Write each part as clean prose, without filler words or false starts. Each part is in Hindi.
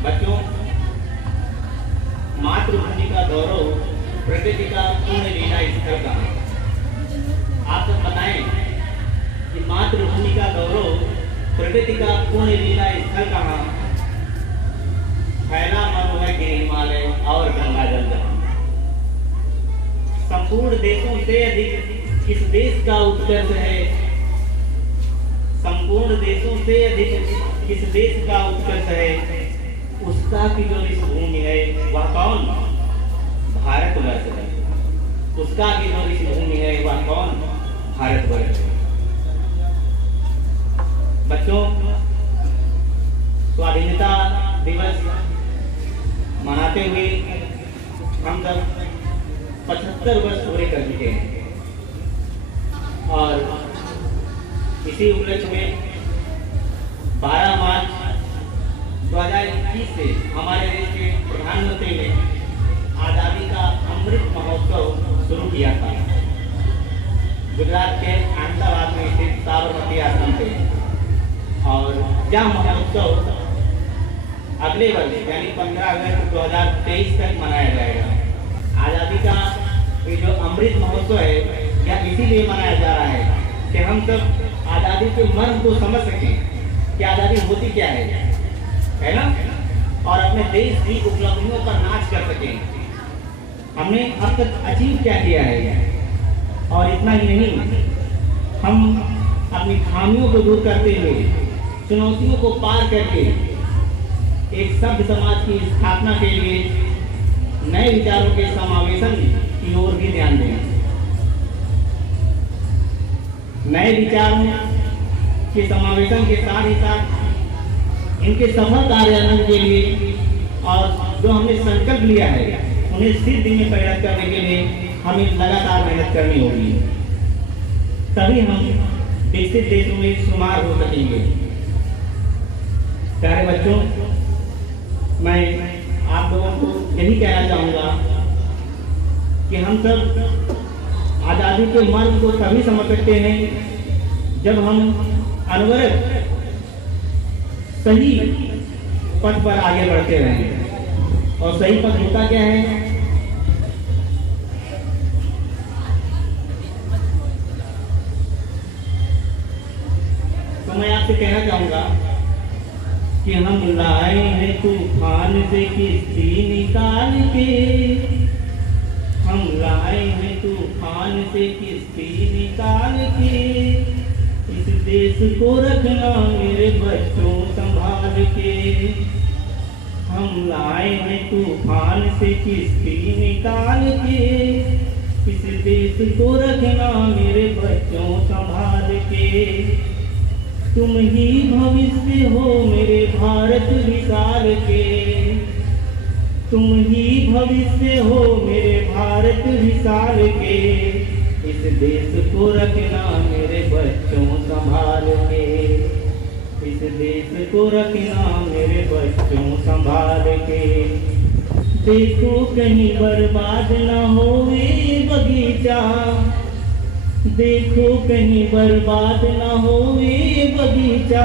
बच्चों, मातृभूमि का गौरव, प्रकृति का पूर्ण लीला स्थल कहाँ? आप सब बताएं कि मातृभूमि का गौरव, प्रकृति का पूर्ण लीला स्थल कहाँ? फैला मनोहर गिर हिमालय और गंगा जल जहाँ। संपूर्ण देशों से अधिक किस देश का उत्कर्ष है? संपूर्ण देशों से अधिक किस देश का उत्कर्ष है? उसका की जो ऋषिभूमि है वह कौन? भारतवर्ष है। उसका की जो ऋषिभूमि है वह कौन? भारतवर्ष है। बच्चों, स्वाधीनता दिवस मनाते हुए हम सब 75 वर्ष पूरे कर चुके हैं और इसी उपलक्ष्य में 12 मार्च 2021 से हमारे देश के प्रधानमंत्री ने आज़ादी का अमृत महोत्सव शुरू किया था। गुजरात के अहमदाबाद में स्थित साबरमती आश्रम से, और यह महोत्सव अगले वर्ष यानी 15 अगस्त 2023 तक मनाया जाएगा। आज़ादी का ये जो अमृत महोत्सव है यह इसीलिए मनाया जा रहा है कि हम सब आज़ादी के मर्म को समझ सकें कि आज़ादी होती क्या है ना, और अपने देश की उपलब्धियों पर नाच कर सकें। हमने अब तक अचीव क्या किया है, और इतना ही नहीं, हम अपनी खामियों को दूर करते हुए, चुनौतियों को पार करके एक सभ्य समाज की स्थापना के लिए नए विचारों के समावेशन की ओर भी ध्यान दें। नए विचारों के समावेशन के साथ ही साथ इनके सफल कार्यान्वयन के लिए और जो हमने संकल्प लिया है उन्हें सिद्धि में परिणत करने के लिए हमें लगातार मेहनत करनी होगी, तभी हम विकसित देशों में शुमार हो सकेंगे। प्यारे बच्चों, मैं आप लोगों को यही कहना चाहूँगा कि हम सब आज़ादी के मर्म को तभी समझ सकते हैं जब हम अनवरत सही पथ पर आगे बढ़ते रहें। और सही पथ होता क्या है? तो मैं आपसे कहना चाहूँगा कि हम लाए हैं तूफान से किश्ती निकाल के, हम लाए हैं तूफान से किश्ती निकाल के, इस देश को रखना मेरे बच्चों संभाल के। हम लाए हैं तूफान से किश्ती निकाल के, इस देश को रखना मेरे बच्चों संभाल के। तुम ही भविष्य हो मेरे भारत विशाल के, तुम ही भविष्य हो मेरे भारत विशाल के, इस देश को रखना मेरे बच्चों संभाल के, इस देश को रखना मेरे बच्चों संभाल के। देखो कहीं बर्बाद न होवे बगीचा, देखो कहीं बर्बाद न होवे बगीचा,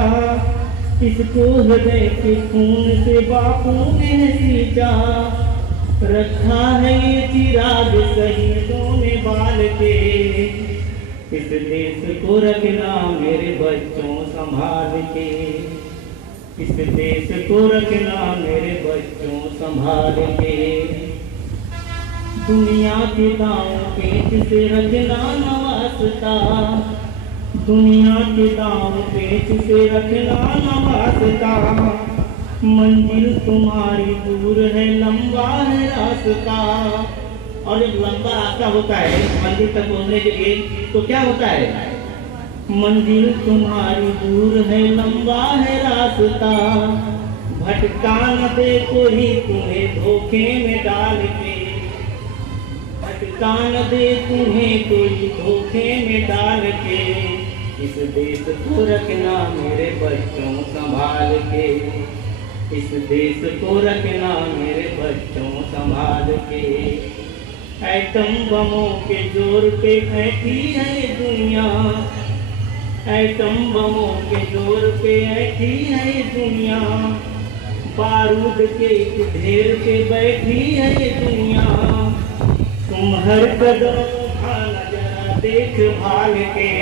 इसको हृदय के खून से बापू ने सींचा, रखा है ये चिराग शहीदों ने बाल के, इस देश को रखना मेरे बच्चों संभाल के, इस देश को रखना मेरे बच्चों संभाल के। दुनिया के दांव पेच से रखना न वास्ता, दुनिया के दांव पेच से रखना न वास्ता, मंजिल तुम्हारी दूर है लंबा है रास्ता। और जब लंबा रास्ता होता है मंजिल तक पहुंचने के लिए तो क्या होता है? मंजिल तुम्हारी दूर है लंबा है रास्ता, भटका न दे कोई तुम्हें धोखे में डाल के, भटका न दे तुम्हें कोई धोखे में डाल के, इस देश को रखना मेरे बच्चों संभाल के, इस देश को रखना मेरे बच्चों संभाल के। एटम बमों के जोर पे बैठी है दुनिया, एटम बमों के जोर पे बैठी है दुनिया, बारूद के एक ढेर पे बैठी है ये दुनिया, तुम हर कदम उठाना जरा देख भाल के,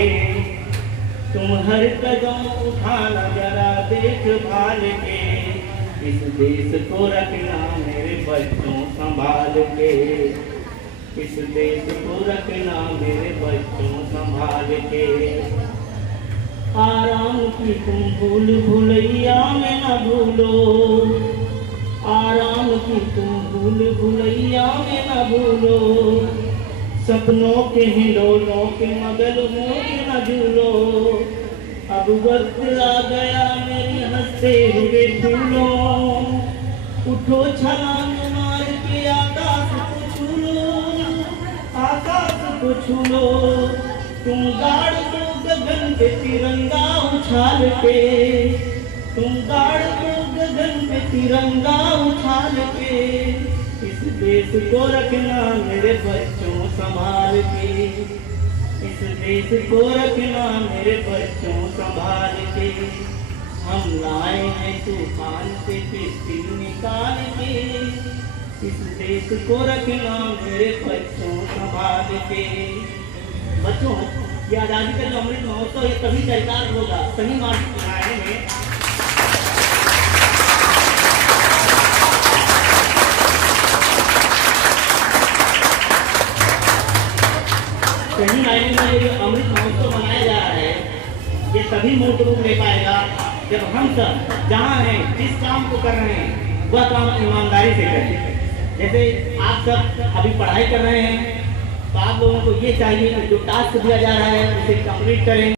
तुम हर कदम उठाना जरा देख भाल के, इस देश को रखना मेरे बच्चों संभाल के, इस देश को रखना मेरे बच्चों संभाल के। आराम की तुम भूल भुलैया में न भूलो, आराम की तुम भूल भुलैया में न भूलो, सपनों के हिंडोलों के मगल हो के न झूलो, अब वक्त आ गया मेरे हंसते हुए फूलों, उठो छलांग मार के आकाश को छू लो, आकाश को छू लो, तुम गाड़ दो गगन पे तिरंगा उछाल के, तुम गाड़ दो गगन पे तिरंगा उछाल के, इस देश को रखना मेरे बच्चों संभाल के, इस देश को रखना मेरे बच्चों संभाल के। हम लाए हैं तूफान से किस्ती निकाल के, इस देश को रखना मेरे बच्चों संभाल के। बच्चों, ये आजादी का जो अमृत महोत्सव ये तभी चरितार्थ होगा, सही मार्च मनाने में। सही मायने में ये अमृत महोत्सव मनाया जा रहा है, ये तभी मूर्त रूप ले पाएगा जब हम सब जहाँ हैं, जिस काम को कर रहे हैं वह काम ईमानदारी से करें। जैसे आप सब अभी पढ़ाई कर रहे हैं तो आप लोगों को ये चाहिए कि जो टास्क दिया जा रहा है उसे कंप्लीट करें।